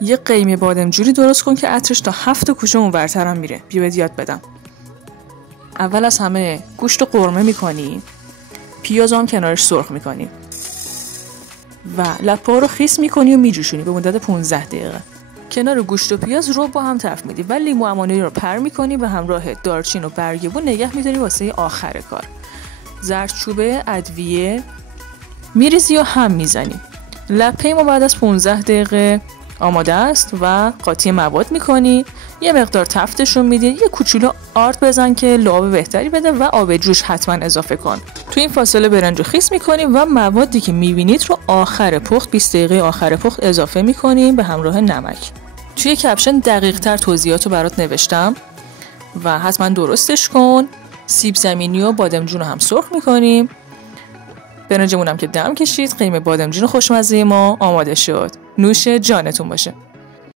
یه قیمه بادمجونی درست کن که عطرش تا 7 کوچه اونورتر هم میره. بیا بهت یاد بدم. اول از همه گوشت رو قرمه میکنی، پیاز هم کنارش سرخ میکنی و لپه رو خیس میکنی و میجوشونی به مدت 15 دقیقه. کنار گوشت و پیاز رو با هم تفت میدی و لیمو عمانی رو پر میکنی و همراه دارچین و برگ بو نگه میداری واسه آخر کار. زردچوبه، ادویه میریزی و هم میزنی. لپه ما بعد از 15 دقیقه آماده است و قاطی مواد میکنی. یه مقدار تفتشون میدی، یه کوچولو آرد بزن که لعاب بهتری بده و آب جوش حتما اضافه کن. تو این فاصله برنج رو خیس میکنیم و موادی که میبینید رو آخر پخت 20 دقیقه آخر پخت اضافه میکنیم به همراه نمک. توی کپشن دقیق تر توضیحاتو برات نوشتم و حتما درستش کن. سیب زمینی و بادمجون رو هم سرخ میکنیم. برنجمون هم که دم کشید، قیمه بادمجون خوشمزه ما آماده شد. نوش جانتون باشه.